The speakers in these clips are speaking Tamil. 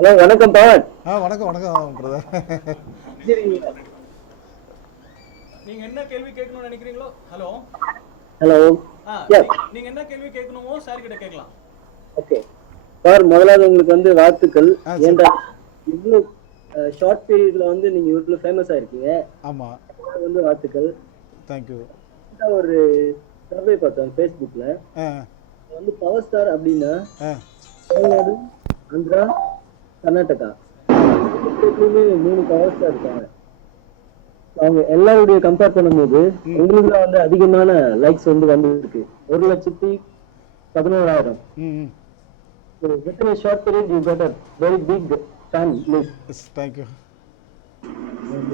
ஹலோ, வணக்கம் பவன். வணக்கம் வணக்கம் பிரதர். சரிங்க. நீங்க என்ன கேள்வி கேட்கணும்னு நினைக்கிறீங்களோ? ஹலோ. ஹலோ. ஆ எஸ். நீங்க என்ன கேள்வி கேட்கணுமோ சார் கிட்ட கேட்கலாம். ஓகே. சார், முதலாவது உங்களுக்கு வந்து வாழ்த்துக்கள். சரி. ஏன்டா இவ்வளோ ஷார்ட் பீரியட்ல வந்து நீங்க இவ்வளோ ஃபேமஸ் ஆயிருக்கீங்க. ஆமாம், அதுக்கு வந்து வாழ்த்துக்கள். தேங்க்யூ. ஒரு சர்வே பார்த்தேன் ஃபேஸ்புக்ல. ஆ வந்து பவர் ஸ்டார் அப்படின்னா ஆ தமிழ்நாடு, ஆந்திரா, கர்நாடகா மூணுமே 3 பவர் ஸ்டார் இருக்காங்க. அவங்க எல்லாருடைய கம்பேர் பண்ணும்போது உங்களுக்கு வந்து அதிகமான லைக்ஸ் வந்து வந்திருக்கு. 1,11,000. ம் So within a short period, you got a very big fan list. Yes, thank you.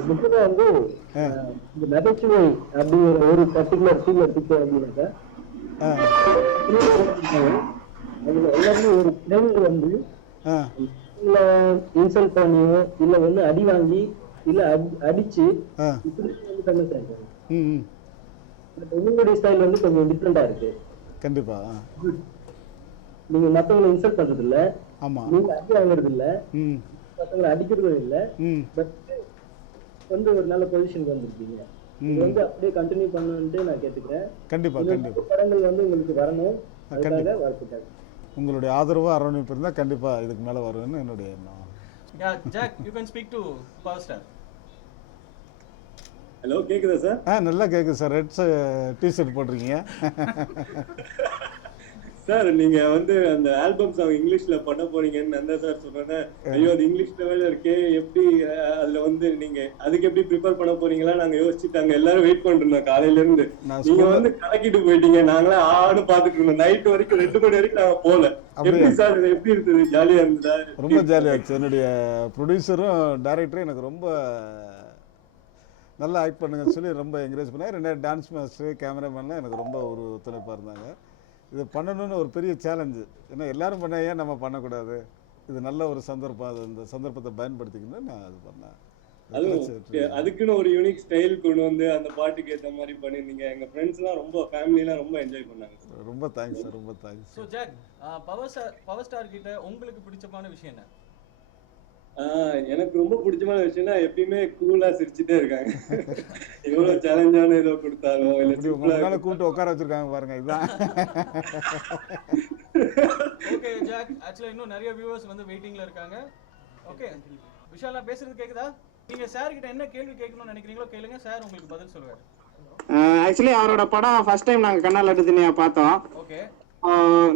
முக்கியமா வந்து இந்த நகைச்சுவை அப்படிங்கிற ஒரு பர்டிகுலர் ஃபீல் எடுத்துக்கிட்டோம் அப்படின்னாக்கா, ஆ அதுல எல்லாருமே ஒரு பிளேவர் வந்து ஆ இல்ல இன்சல்ட் பண்ணியோ இல்ல வந்து அடி வாங்கி இல்ல அடிச்சு ஆ இப்படி வந்து ஃபேமஸ் ஆயிருக்காங்க. ம் பட் உங்களுடைய ஸ்டைல் வந்து கொஞ்சம் டிஃப்ரெண்டா இருக்கு. கண்டிப்பாக. நீங்க மத்தவங்களை இன்சல்ட் பண்றது இல்ல, ஆமாம். நீங்க அடி வாங்குறது இல்ல, ம் மத்தவங்களை அடிக்கிறதும் இல்ல. ம் பட் வந்து ஒரு நல்ல பொசிஷனுக்கு வந்திருக்கீங்க. இது வந்து அப்படியே கண்டினியூ பண்ணணும்னு நான் கேட்டுக்கிறேன். கண்டிப்பாக இந்த கண்டிப்பாக. படங்கள் வந்து உங்களுக்கு வரணும், அதுக்காக வாழ்த்துக்கள். உங்களுடைய ஆதரவு அரவணைப்பு இருந்தால் கண்டிப்பாக இதுக்கு மேலே வருவேன்னு என்னுடைய எண்ணம். Yeah Jack, you can speak to power star. Hello, கேக்குதா சார்? நல்லா கேட்குது சார். ரெட் டிஷர்ட் போட்டிருக்கீங்க. சார், நீங்க வந்து அந்த ஆல்பம் சாங் இங்கிலீஷ்ல பண்ண போறீங்கன்னு நந்தா சார் சொன்னேன். ஐயோ, அது இங்கிலீஷ் லெவல்ல இருக்கே, எப்படி அதுல வந்து நீங்க அதுக்கு எப்படி ப்ரிப்பேர் பண்ண போறீங்களா நாங்க யோசிச்சுட்டாங்க. எல்லாரும் வெயிட் பண்ணிட்டு இருந்தோம் காலையில இருந்து. நீங்க வந்து கலக்கிட்டு போயிட்டீங்க. நாங்களே ஆடு பாத்துட்டு இருந்தோம். நைட் வரைக்கும் 2 மணி வரைக்கும் நாங்க போல. எப்படி சார், இது எப்படி இருந்தது? ஜாலியா இருந்ததா? ரொம்ப ஜாலியாக இருந்துச்சு. என்னுடைய ப்ரொடியூசரும் டைரக்டரும் எனக்கு ரொம்ப நல்லா ஆக்ட் பண்ணுங்கன்னு சொல்லி ரொம்ப என்கரேஜ் பண்ணாங்க. 2 டான்ஸ் மாஸ்டர், கேமராமேன்லாம் எனக்கு ரொம்ப ஒரு ஒத்துழைப்பாக இருந்தாங்க. இது பண்ணணும்னு ஒரு பெரிய சேலஞ்சு. ஏன்னா எல்லாரும் பண்ண, ஏன் நம்ம பண்ணக்கூடாது? இது நல்ல ஒரு சந்தர்ப்பம். அது இந்த சந்தர்ப்பத்தை பயன்படுத்திக்கணும் நான் அது பண்ணேன். அதுக்குன்னு ஒரு யூனிக் ஸ்டைல் கொண்டு வந்து அந்த பாட்டுக்கு ஏற்ற மாதிரி பண்ணிருந்தீங்க. எங்க ஃப்ரெண்ட்ஸ்லாம் ரொம்ப, ஃபேமிலிலாம் ரொம்ப என்ஜாய் பண்ணாங்க. ரொம்ப தேங்க்ஸ் சார், ரொம்ப thanks. So Jack, power star கிட்ட உங்களுக்கு பிடிச்சமான விஷயம் என்ன? எனக்கு ரொம்ப பிடிச்சமான விஷயம்னா எப்பயுமே கூலா சிரிச்சுட்டே இருக்காங்க. எவ்வளவு சேலஞ்சான ஏதோ கொடுத்தாலும் இல்ல கூப்பிட்டு உட்கார வச்சிருக்காங்க பாருங்க, இதுதான். ஓகே ஜாக், ஆக்சுவலா இன்னும் நிறைய வியூவர்ஸ் வந்து வெயிட்டிங்ல இருக்காங்க. ஓகே விஷால், நான் பேசுறது கேக்குதா? நீங்க சார் கிட்ட என்ன கேள்வி கேட்கணும்னு நினைக்கிறீங்களோ கேளுங்க, சார் உங்களுக்கு பதில் சொல்லுவாரு. ஆக்சுவலி அவரோட படம் ஃபர்ஸ்ட் டைம் நாங்க கண்ணா லட்டு தினியா பார்த்தோம். ஓகே.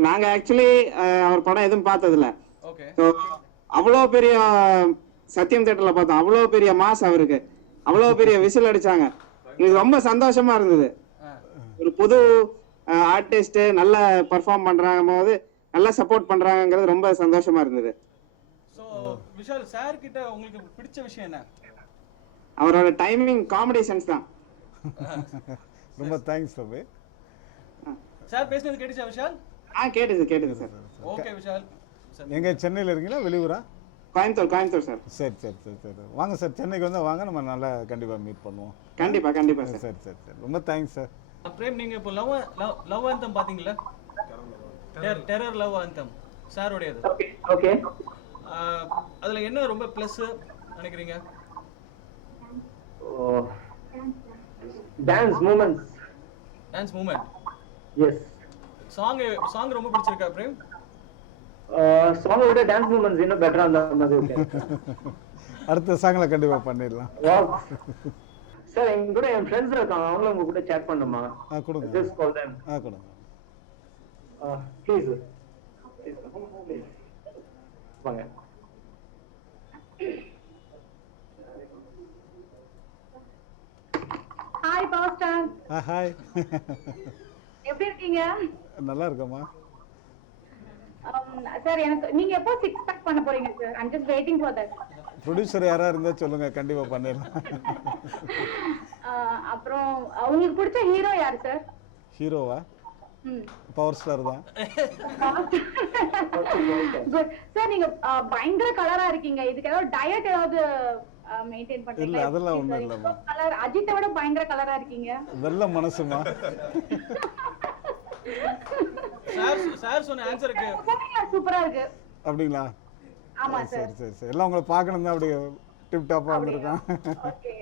நாங்க ஆக்சுவலி அவர் படம் எதுவும் பார்த்ததில்ல. ஓகே. அவ்வளோ பெரிய சத்தியம் தியேட்டர்ல பார்த்தோம். அவ்வளோ பெரிய மாஸ் அவருக்கு, அவ்வளோ பெரிய விசில் அடிச்சாங்க. எனக்கு ரொம்ப சந்தோஷமா இருந்தது. ஒரு புது ஆர்டிஸ்ட் நல்ல பெர்ஃபார்ம் பண்றாங்க போது நல்லா சப்போர்ட் பண்றாங்கிறது ரொம்ப சந்தோஷமா இருந்தது. சோ விஷால், சார் கிட்ட உங்களுக்கு பிடிச்ச விஷயம் என்ன? அவரோட டைமிங், காமெடி சென்ஸ் தான். ரொம்ப தேங்க்ஸ் தம்பி. சார் பேசுனது கேட்டுச்சா விஷால்? கேட்டுது சார். ஓகே விஷால். எங்க சென்னையில் இருக்கீங்களா, வெளியூரா? கோயம்புத்தூர் சார். சரி சரி சரி சரி, வாங்க சார், சென்னைக்கு வந்து வாங்க, நம்ம நல்லா கண்டிப்பாக மீட் பண்ணுவோம். கண்டிப்பா சார். சரி சரி சரி, ரொம்ப தேங்க்ஸ் சார். பிரேம், நீங்க இப்போ லவ் ஆந்தம் பாத்தீங்களா? டெரர் லவ் ஆந்தம் சாரோடையது. ஓகே. அதுல என்ன ரொம்ப ப்ளஸ் நினைக்கிறீங்க? Dance moments. Dance moment. Yes. Song ரொம்ப பிடிச்சிருக்கா பிரேம்? சாங் விட டான்ஸ் மூமெண்ட்ஸ் இன்னும் பெட்டரா இருந்தா மாதிரி இருக்கு. அடுத்த சாங்ல கண்டிப்பா பண்ணிடலாம். சார், எங்க கூட என் ஃப்ரெண்ட்ஸ் இருக்காங்க, அவங்களும் உங்க கூட chat பண்ணுமா? கொடுங்க. Just call them. கொடுங்க. Please. வாங்க. Hi power star. ஹாய். எப்படி இருக்கீங்க? நல்லா இருக்கமா. சார், எனக்கு நீங்க எப்போ 6 பேக் பண்ண போறீங்க sir? I am just waiting for that. Producer யாரா இருந்தா சொல்லுங்க, கண்டிப்பா பண்ணிடலாம். அப்புறம் உங்களுக்கு பிடிச்ச ஹீரோ யார் சார்? ஹீரோவா? பவர் ஸ்டார் தான். சார், நீங்க பயங்கர கலரா இருக்கீங்க. இதுக்கு ஏதாவது டயட் ஏதாவது மெயின்டைன் பண்றீங்களா? இல்ல, அதெல்லாம் ஒண்ணும் இல்லம்மா. கலர் அஜித்தை விட பயங்கர கலரா இருக்கீங்க. வெள்ள மனசுமா. சார் சொன்ன ஆன்சருக்கு சூப்பரா இருக்கு. அப்படிங்களா? ஆமா சார். சரி சரி சரி எல்லாம் உங்களை பார்க்கணும் தான் அப்படியே டிப் டாப்பாக வந்திருக்கோம். ஓகே.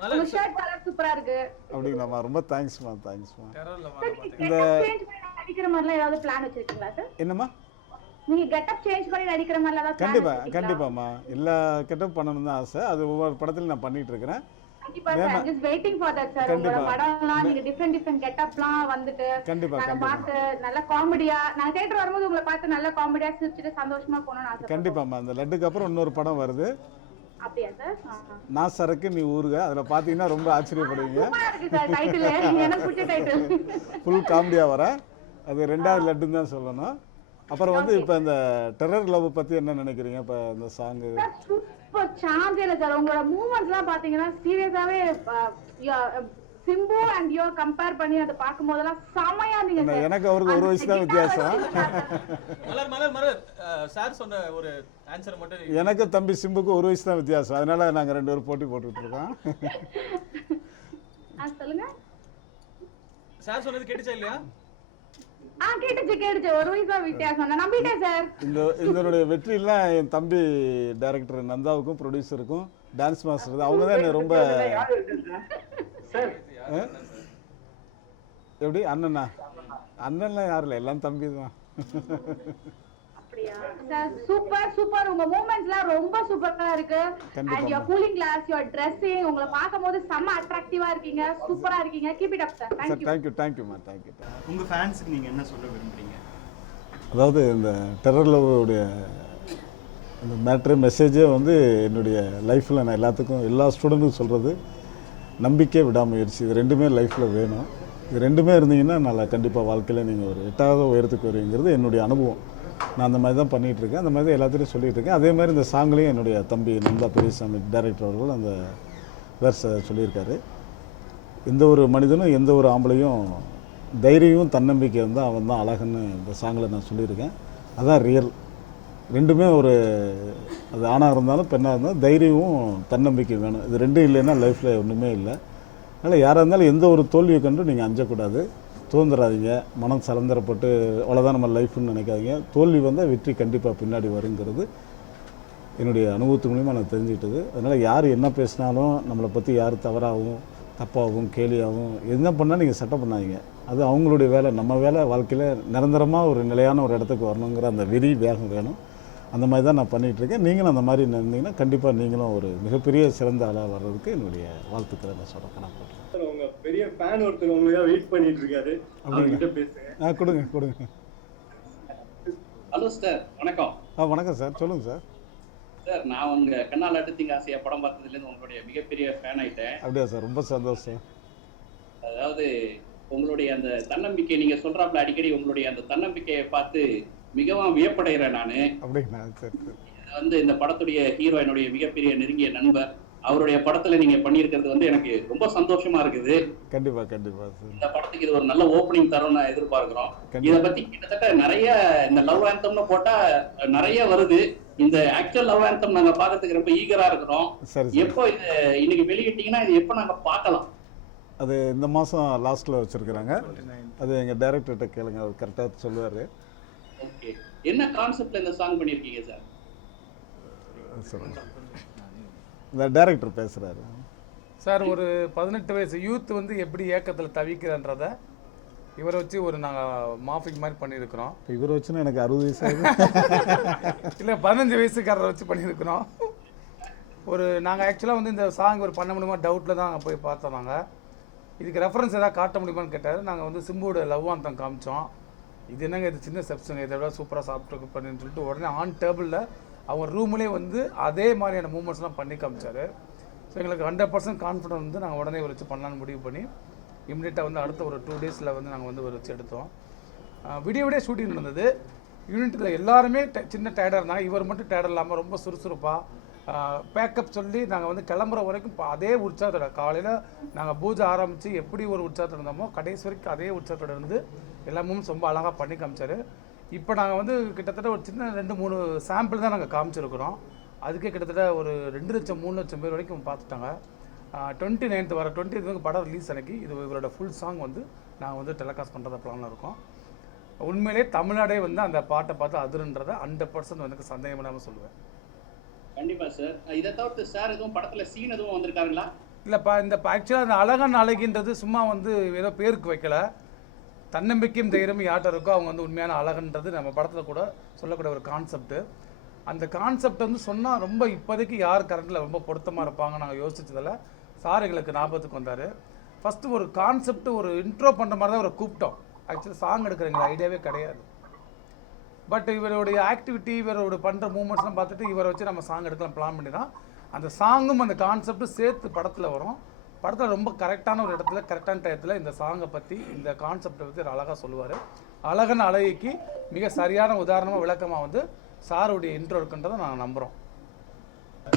மலர் உங்க ஷர்ட் கலர் சூப்பரா இருக்கு. அப்படிங்களாம்மா, ரொம்ப தேங்க்ஸ்மா தேங்க்ஸ்மா. டெரர்ல சார், வாங்க நீங்க getup change பண்ணி நடிக்கிற மாதிரிலாம் ஏதாவது பிளான் வச்சிருக்கீங்களா சார்? என்னம்மா? நீங்க கெட்டப் சேஞ்ச் பண்ணி நடிக்கிற மாதிரிலாம் ஏதாவது plan கண்டிப்பா வச்சிருக்கீங்களா? கண்டிப்பாம்மா, எல்லா கெட்டப் பண்ணணும் தான் ஆசை. அது ஒவ்வொரு படத்துலையும் நான் பண்ணிட்டு இருக்கிறேன். கண்டிப்பா sir. I'm just waiting for that sir. உங்களோட கண்டிப்பா. படம்லாம் நீங்க டிஃபரெண்ட் கெட்டப்லாம் வந்துட்டு கண்டிப்பா நாங்க கண்டிப்பா பார்த்து நல்ல காமெடியா, நான் தியேட்டர் வரும்போது உங்களை பார்த்து நல்ல காமெடியா சிரிச்சிட்டு சந்தோஷமா போகணும்னு ஆசை. கண்டிப்பாம்மா. அந்த லட்டுக்கு அப்புறம் இன்னொரு படம் வருது, அப்படியா சார்? நான் சரக்கு நீ ஊருக. அதில் பார்த்தீங்கன்னா ரொம்ப ஆச்சரியப்படுவீங்க. சூப்பரா இருக்கு சார் டைட்டில். எனக்கு பிடிச்ச டைட்டில். ஃபுல் காமெடியாக வர அது 2வது லட்டுன்னு தான் சொல்லணும். அப்புறம் வந்து இப்போ இந்த டெரர் லவ் பற்றி என்ன நினைக்கிறீங்க? இப்போ இந்த சாங்கு சார் சூப்பர் சான்ஸே இல்லை சார். உங்களோட மூவ்மெண்ட்ஸ்லாம் பார்த்தீங்கன்னா சீரியஸாவே சிம்பு அண்ட் யோ கம்பேர் பண்ணி அதை பார்க்கும்போதெல்லாம் செமையா இருந்தீங்க சார். எனக்கு அவருக்கு ஒரு வயசு தான் வித்தியாசம். மலர் மலர் மலர் சார் சொன்ன ஒரு ஆன்சர் மட்டும் எனக்கு தம்பி சிம்புக்கு ஒரு வயசு தான் வித்தியாசம். அதனால நாங்கள் 2 பேரும் போட்டி போட்டுட்டு இருக்கோம். சொல்லுங்க. சார் சொன்னது கேட்டுச்சா இல்லையா? கேட்டுச்சு. ஒரு வயசா வித்தியாசம். நான் நம்பிட்டேன் சார். இதனுடைய வெற்றியெல்லாம் என் தம்பி டைரக்டர் நந்தாவுக்கும் ப்ரொடியூசருக்கும் டான்ஸ் மாஸ்டர் அவங்க தான் என்ன ரொம்ப எப்படி அண்ணனா அண்ணன்லாம் யாரும் இல்லை, எல்லாம் தம்பி தான். அப்படியா சார்? Super super. உங்க மூவ்மெண்ட்ஸ்லாம் ரொம்ப சூப்பரா இருக்கு. And your cooling glass, your dressing, உங்களை பார்க்கும்போது செம்ம அட்ராக்டிவா இருக்கீங்க. சூப்பரா இருக்கீங்க. Keep it up sir. Sir தேங்க்யூமா தேங்க்யூ. உங்க ஃபேன்ஸுக்கு நீங்க என்ன சொல்ல விரும்புறீங்க? அதாவது இந்த டெரர் லவ்வுடைய இந்த மேட்ரு மெசேஜே வந்து என்னுடைய லைஃப்பில் நான் எல்லாத்துக்கும் எல்லா ஸ்டூடெண்ட்டுக்கும் சொல்கிறது, நம்பிக்கை விடாமுயற்சி, இது 2மே லைஃப்பில் வேணும். இது 2மே இருந்தீங்கன்னா நல்லா கண்டிப்பாக வாழ்க்கையில் நீங்கள் ஒரு 8வது உயரத்துக்கு வருவீங்கிறது என்னுடைய அனுபவம். நான் அந்த மாதிரி தான் பண்ணிகிட்ருக்கேன், அந்த மாதிரி தான் எல்லாத்துலேயும் சொல்லிகிட்டு இருக்கேன். அதே மாதிரி இந்த சாங்லேயும் என்னுடைய தம்பி நந்தா பெரியசாமி டைரக்டர் அவர்கள் அந்த வேர்ஸை சொல்லியிருக்காரு. எந்த ஒரு மனிதனும் எந்த ஒரு ஆம்பளையும் தைரியம் தன்னம்பிக்கை இருந்தால் அவன் தான் அழகுன்னு இந்த சாங்கில் நான் சொல்லியிருக்கேன். அதான் ரியல். 2மே ஒரு அது ஆணாக இருந்தாலும் பெண்ணாக இருந்தாலும் தைரியமும் தன்னம்பிக்கை வேணும். இது 2 இல்லைன்னா லைஃப்பில் ஒன்றுமே இல்லை. அதனால் யாராக இருந்தாலும் எந்த ஒரு தோல்வியை கண்டு நீங்கள் அஞ்சக்கூடாது, தோந்துடாதீங்க, மனம் சலந்தரப்பட்டு அவ்வளோதான் நம்ம லைஃப்னு நினைக்காதீங்க. தோல்வி வந்தால் வெற்றி கண்டிப்பாக பின்னாடி வருங்கிறது என்னுடைய அனுபவத்து மூலிமா நான் தெரிஞ்சுக்கிட்டது. அதனால் யார் என்ன பேசினாலும் நம்மளை பற்றி யார் தவறாகவும் தப்பாகவும் கேலியாகவும் என்ன பண்ணால் நீங்கள் சட்டை பண்ணாதீங்க. அது அவங்களுடைய வேலை. நம்ம வேலை வாழ்க்கையில் நிரந்தரமாக ஒரு நிலையான ஒரு இடத்துக்கு வரணுங்கிற அந்த வெறி வேகம் வேணும். அந்த மாதிரி தான் நான் பண்ணிகிட்ருக்கேன். நீங்களும் அந்த மாதிரி இருந்தீங்கன்னா கண்டிப்பாக நீங்களும் ஒரு மிகப்பெரிய சிறந்த ஆளாக வர்றதுக்கு என்னுடைய வாழ்த்துக்களை நான் சொல்ல கணக்கு. உங்க பெரிய ஃபேன் ஒருத்தர் உங்களுக்காக வெயிட் பண்ணிட்டு இருக்காரு, அவர்கிட்ட பேசுங்க. கொடுங்க. ஹலோ சார், வணக்கம். வணக்கம் சார், சொல்லுங்கள் சார். சார், நான் உங்க கண்ணால் அடுத்தீங்க ஆசையா படம் பார்த்ததுலேருந்து உங்களுடைய மிகப்பெரிய ஃபேன் ஆயிட்டேன். அப்படியா சார்? ரொம்ப சந்தோஷம். அதாவது உங்களுடைய அந்த தன்னம்பிக்கை, நீங்க சொல்றாப்புல அடிக்கடி உங்களுடைய அந்த தன்னம்பிக்கையை பார்த்து மிகவும் வியப்படைகிறேன் நான். அப்படிங்களா? சரி சரி. வந்து இந்த படத்துடைய ஹீரோ என்னுடைய மிகப்பெரிய நெருங்கிய நண்பர். அவருடைய படத்துல நீங்க பண்ணியிருக்கிறது வந்து எனக்கு ரொம்ப சந்தோஷமா இருக்குது. கண்டிப்பா சார். இந்த படத்துக்கு இது ஒரு நல்ல ஓப்பனிங் தரோம்னு எதிர்பார்க்கிறோம். இதை பத்தி கிட்டத்தட்ட நிறைய இந்த லவ் ஆந்தம்னு போட்டா நிறைய வருது. இந்த ஆக்சுவல் லவ் ஆந்தம் நாங்க பாக்கிறதுக்கு ரொம்ப ஈகரா இருக்கிறோம். எப்போ இது இன்னைக்கு வெளியிட்டீங்கன்னா இது எப்போ நாங்க பார்க்கலாம்? அது இந்த மாதம் லாஸ்ட்டில் வச்சுருக்குறாங்க. அது எங்கள் டைரக்டர்கிட்ட கேளுங்க, அவர் கரெக்டாக சொல்லுவார். ஓகே, என்ன கான்செப்ட்ல இந்த சாங் பண்ணியிருக்கீங்க சார்? சொல்லுங்கள், இந்த டைரக்டர் பேசுகிறாரு சார். ஒரு 18 வயசு யூத் வந்து எப்படி ஏக்கத்தில் தவிக்கிறன்றத இவரை வச்சு ஒரு நாங்கள் மாஃபிக் மாதிரி பண்ணியிருக்கிறோம். இப்போ இவரை வச்சுன்னா எனக்கு 60 வயசு இல்லை, 15 வயசுக்காரரை வச்சு பண்ணியிருக்கிறோம். ஒரு நாங்கள் ஆக்சுவலாக வந்து இந்த சாங் ஒரு பண்ண முடியுமா டவுட்டில் தான் நாங்கள் போய் பார்த்தோம். நாங்கள் இதுக்கு ரெஃபரன்ஸ் எதாவது காட்ட முடியுமான்னு கேட்டார். நாங்கள் வந்து சிம்புவோட லவ் ஆந்தம் காமிச்சோம். இது என்னங்க, இது சின்ன ஸ்டெப்ஸுங்க, இதை விட சூப்பராக சாப்பிட்டு பண்ணின்னு சொல்லிட்டு உடனே ஆன் டேபிளில் அவர் ரூம்லேயே வந்து அதே மாதிரியான மூமெண்ட்ஸ்லாம் பண்ணி காமிச்சார். ஸோ எங்களுக்கு 100% கான்ஃபிடன்ஸ் வந்து நாங்கள் உடனே வச்சு பண்ணலான்னு முடிவு பண்ணி இம்மிடியட்டாக வந்து அடுத்த ஒரு 2 டேஸில் வந்து நாங்கள் வந்து வச்சு எடுத்தோம். விடிய ஷூட்டிங் நடந்தது. யூனிட்டில் எல்லாருமே சின்ன டயர்டாக இருந்தாங்க. இவர் மட்டும் டயர்ட் இல்லாமல் ரொம்ப சுறுசுறுப்பாக பேக்கப் சொல்லி நாங்கள் வந்து கிளம்புற வரைக்கும் அதே உற்சாகத்தோட, காலையில் நாங்கள் பூஜை ஆரம்பித்து எப்படி ஒரு உற்சாகத்தோடு இருந்தோமோ கடைசி வரைக்கும் அதே உற்சாகத்தோடு இருந்து எல்லாமும் ரொம்ப அழகாக பண்ணி காமிச்சார். இப்போ நாங்கள் வந்து கிட்டத்தட்ட ஒரு சின்ன 2-3 சாம்பிள் தான் நாங்கள் காமிச்சிருக்கிறோம். அதுக்கே கிட்டத்தட்ட ஒரு 2 லட்சம் 3 லட்சம் பேர் வரைக்கும் பார்த்துட்டாங்க. 29th வர 20th படம் ரிலீஸ் அன்னைக்கு இது இவரோட ஃபுல் சாங் வந்து நாங்கள் வந்து டெலிகாஸ்ட் பண்ணுறத பிளானில் இருக்கோம். உண்மையிலே தமிழ்நாடே வந்து அந்த பாட்டை பார்த்து அதிருன்றதை 100% எனக்கு சந்தேகம் இல்லாமல் சொல்லுவேன். கண்டிப்பா சார். இதை தவிர்த்து சார் எதுவும் படத்துல சீன் எதுவும் வந்திருக்காருங்களா? இல்லைப்பா, இந்த ஆக்சுவலாக அந்த அழகன் அழகின்றது சும்மா வந்து ஏதோ பேருக்கு வைக்கல. தன்னம்பிக்கையும் தைரியமும் யார்ட்ட இருக்கோ அவங்க வந்து உண்மையான அழகுன்றது நம்ம படத்தில் கூட சொல்லக்கூடிய ஒரு கான்செப்ட்டு. அந்த கான்செப்ட் வந்து சொன்னால் ரொம்ப இப்போதைக்கு யார் கரண்டில் ரொம்ப பொருத்தமாக இருப்பாங்க நாங்கள் யோசிச்சதில் சார் எங்களுக்கு ஞாபகத்துக்கு வந்தார். ஃபஸ்ட்டு ஒரு கான்செப்ட் ஒரு இன்ட்ரோ பண்ணுற மாதிரி தான் அவரை கூப்பிட்டோம். ஆக்சுவலி சாங் எடுக்கிற எங்களுக்கு ஐடியாவே கிடையாது. பட் இவருடைய ஆக்டிவிட்டி இவரோட பண்ணுற மூமெண்ட்ஸ்லாம் பார்த்துட்டு இவரை வச்சு நம்ம சாங் எடுக்கலாம் பிளான் பண்ணி தான் அந்த சாங்கும் அந்த கான்செப்டும் சேர்த்து படத்தில் வரும். படத்தில் ரொம்ப கரெக்டான ஒரு இடத்துல கரெக்டான டயத்தில் இந்த சாங்கை பற்றி இந்த கான்செப்டை பற்றி அழகாக சொல்லுவார். அழகன் அழகிக்கு மிக சரியான உதாரணமாக விளக்கமாக வந்து சாருடைய இன்ட்ரோ இருக்குன்றதை நான் நம்புகிறோம்.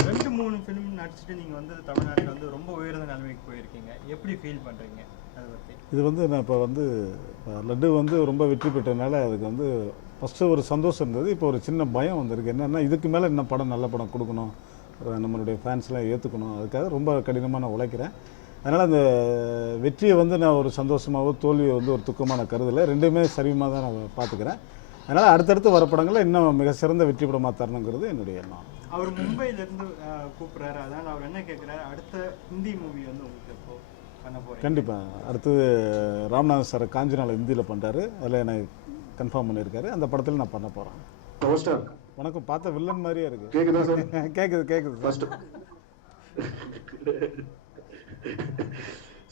2-3 ஃபிலிம் நடிச்சுட்டு நீங்கள் வந்து தமிழ்நாட்டில் வந்து ரொம்ப உயர்ந்த நிலைமைக்கு போயிருக்கீங்க. எப்படி ஃபீல் பண்ணுறீங்க அதை பற்றி? இது வந்து நான் இப்போ வந்து லட்டு வந்து ரொம்ப வெற்றி பெற்றனால அதுக்கு வந்து ஃபஸ்ட்டு ஒரு சந்தோஷம் இருந்தது. இப்போ ஒரு சின்ன பயம் வந்திருக்கு. என்னென்னா இதுக்கு மேலே இன்னும் படம் நல்ல படம் கொடுக்கணும், நம்மளுடைய ஃபேன்ஸ்லாம் ஏற்றுக்கணும். அதுக்காக ரொம்ப கடினமாக நான் உழைக்கிறேன். அதனால் அந்த வெற்றியை வந்து நான் ஒரு சந்தோஷமாகவோ தோல்வியை வந்து ஒரு துக்கமான கருதலை, ரெண்டுமே சரிமாக தான் நான் பார்த்துக்கிறேன். அதனால் அடுத்தடுத்து வர படங்களை இன்னும் மிக சிறந்த வெற்றி படமாக தரணுங்கிறது என்னுடைய எண்ணம். அவர் மும்பையிலேருந்து கூப்பிட்றாரு, அதனால் அவர் என்ன கேட்குறாரு, அடுத்த ஹிந்தி மூவி வந்து உங்களுக்கு எப்போ பண்ண போகிறீங்க? கண்டிப்பாக அடுத்தது ராம்நாத் சார் காஞ்சினால ஹிந்தியில் பண்ணுறாரு, அதில் எனக்கு கன்ஃபார்ம் பண்ணியிருக்காரு. அந்த படத்தில் நான் பண்ண போகிறேன். வணக்கம். பார்த்த வில்லன் மாதிரியே இருக்கு. கேக்குதா சார்? கேக்குது ஃபர்ஸ்ட்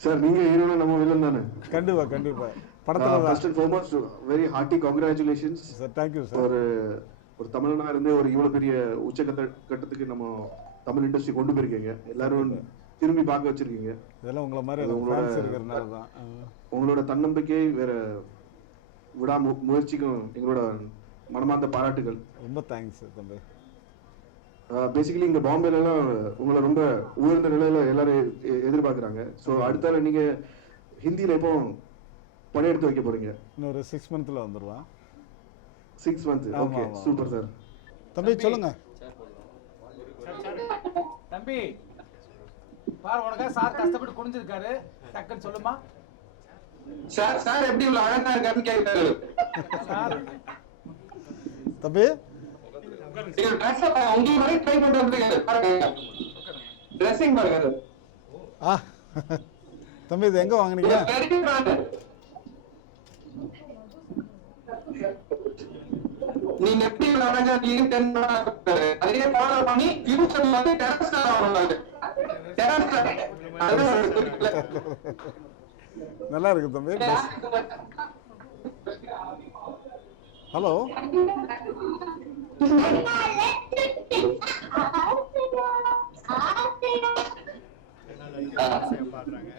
சார், நீங்க ஹீரோனா நம்ம வில்லன் தானே? கண்டிப்பா படத்துல first and foremost very hearty congratulations sir. Thank you sir. ஒரு தமிழனா இருந்து ஒரு இவ்வளவு பெரிய உச்சகட்டத்துக்கு நம்ம தமிழ் இண்டஸ்ட்ரி கொண்டு போயிருக்கீங்க. எல்லாரும் திரும்பி பார்க்க வச்சிருக்கீங்க. இதெல்லாம் உங்களை மாதிரி ஃபேன்ஸ் இருக்கிறனால தான். உங்களோட தன்னம்பிக்கை வேற விடா முயற்சிக்கும் எங்களோட மனமார்ந்த பாராட்டுகள். ரொம்ப தேங்க்ஸ் தம்பி. பேசிக்கலி இங்க பாம்பேல எல்லாம் உங்களை ரொம்ப உயர்ந்த நிலையில எல்லாரும் எதிர்பார்க்கறாங்க. ஸோ அடுத்தால நீங்க ஹிந்தியில எப்போ படம் எடுத்து வைக்க போறீங்க? இன்னொரு 6 மந்த்ல வந்துருவான். 6 மந்த். Okay, super sir. தம்பி சொல்லுங்க. தம்பி பாரு, உனக்கா சார் கஷ்டப்பட்டு குனிஞ்சிருக்காரு, டக்குன்னு சொல்லுமா. சார் எப்படி இவ்வளவு அழகா இருக்காருன்னு கேட்டாரு சார். தம்பி உங்க மாதிரி ட்ரை பண்றது பாருங்க, ட்ரெஸ்ஸிங் பாருங்க. தம்பி இது எங்க வாங்குனீங்க? நீங்க எப்படி அழகா நீங்க தெரிஞ்சா அதே ஃபாலோ பண்ணி ஃபியூச்சர்ல வந்து டெரஸ் ஆகணும். நல்லா இருக்கு தம்பி. ஹலோ பாடுறாங்க.